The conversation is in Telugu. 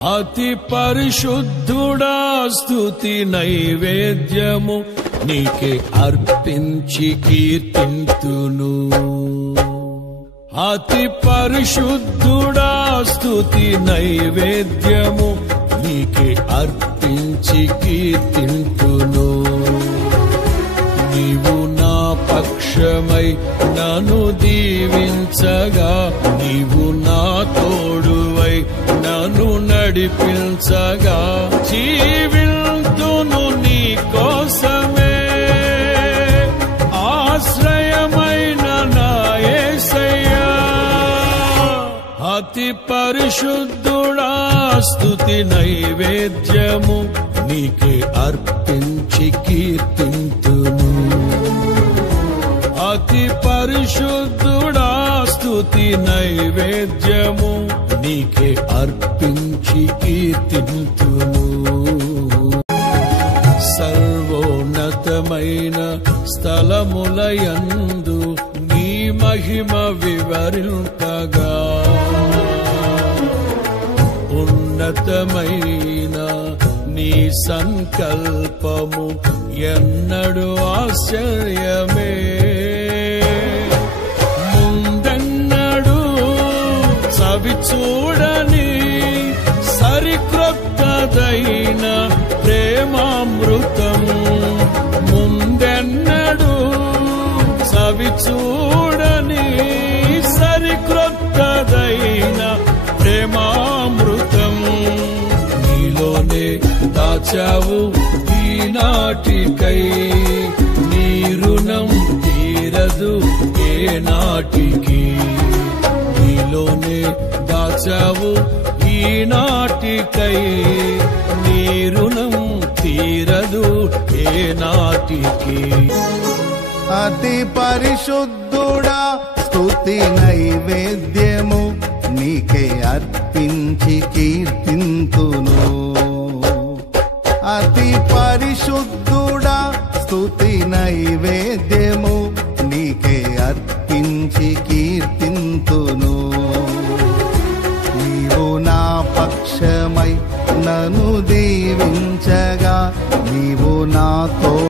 అతి పరిశుద్ధుడా స్తుతి నైవేద్యము నీకే అర్పించి కీర్తింతును. అతి పరిశుద్ధుడా స్తుతి నైవేద్యము నీకే అర్పించి కీర్తింతును. నీవు నా పక్షమై నన్ను దీవించగా, నీవు నా తోడువై నన్ను నడిపించగా, జీవింతును నీ కోసమే ఆశ్రయమైన నా యేసయ్యా. అతి పరిశుద్ధుడా స్తుతి నైవేద్యము నీకే అర్పించి కీర్తింతును. అతి పరిశుద్ధుడా స్తుతి నైవేద్యము నీకే అర్పించి కీర్తింతును. సర్వోన్నతమైన స్థలములయందు నీ మహిమ వివరింపగా, ఉన్నతమైన నీ సంకల్పము ఎన్నడు ఆశ్చర్యమే. ముందెన్నడు చవి చూడని సరిక్రొత్తదైన ప్రేమామృతం, ముందెన్నడు చవి చూడని సరిక్రొత్తదైన ప్రేమామృతం నీలోనే దాచావు ఈనాటికై. నీ రుణం తీరదు ఏ నాటికి. నీలోనే దాచావు ఈనాటికై, నీ రుణం తీరదు ఏ నాటికి. అతి పరిశుద్ధుడా స్తుతి నైవేద్యము నీకే అర్పించి కీర్తింతును. అతి పరిశుద్ధుడా స్తుతి నైవేద్యము నీకే అర్పించి కీర్తి